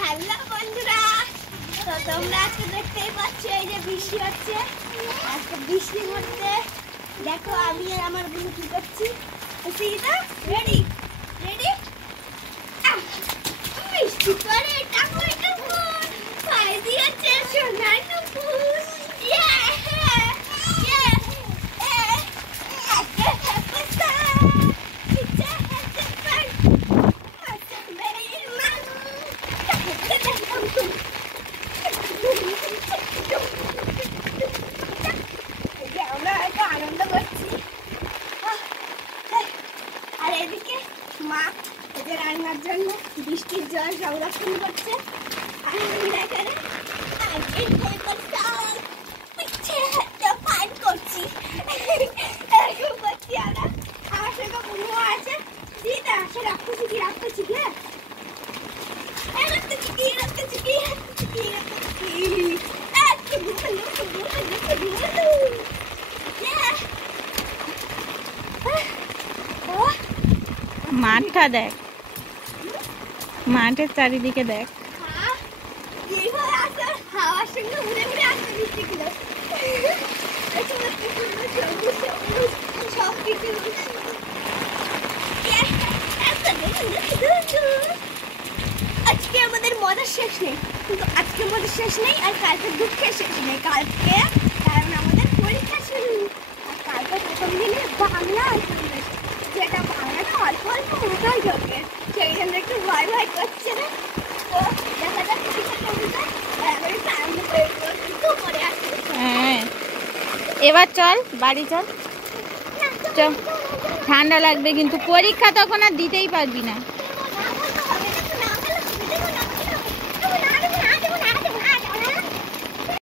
Hello বন্ধুরা, তো তোমরা আজকে দেখতেই পাচ্ছ এই যে বৃষ্টি হচ্ছে। আজকে বৃষ্টির মধ্যে দেখো আমি আর আমার বোন কি করছি। সীতা রেডি রেডি বৃষ্টি পরে টাকুর টাকুর পায়ে দিয়েছে সোনার নুপুর। আনন্দ করছি। আর এদিকে মা এদের রান্নার জন্য বৃষ্টির জল সংরক্ষণ করছে। আর এখানে পান করছি, এরকম করছি। আমার সঙ্গে বুনু আছে, দিদা সে রাখতেছি কি রাখতেছি কি রাখতেছি কি রাখতেছি কি রাখতেছি মাঠটা দেখ, মাঠের চারিদিকে দেখ। হাওয়ার সঙ্গে উড়ে উড়ে আসতে বৃষ্টিগুলো সব কিছু। আজকে আমাদের মজার শেষ নেই, কিন্তু আজকে আমাদের শেষ নেই আর কালকে দুঃখের শেষ নেই। কালকে কারণ আমাদের পরীক্ষা শুরু। আর কালকে প্রথম দিনে বাংলা যেটা বাংলাটা অল্প অল্প মাথায় ঢোকে, সেই জন্য একটু ভয় ভয় করছে না। তো দেখা যাক হ্যাঁ, এবার চল বাড়ি চল। চল, ঠান্ডা লাগবে কিন্তু পরীক্ষা তখন আর দিতেই পারবি না।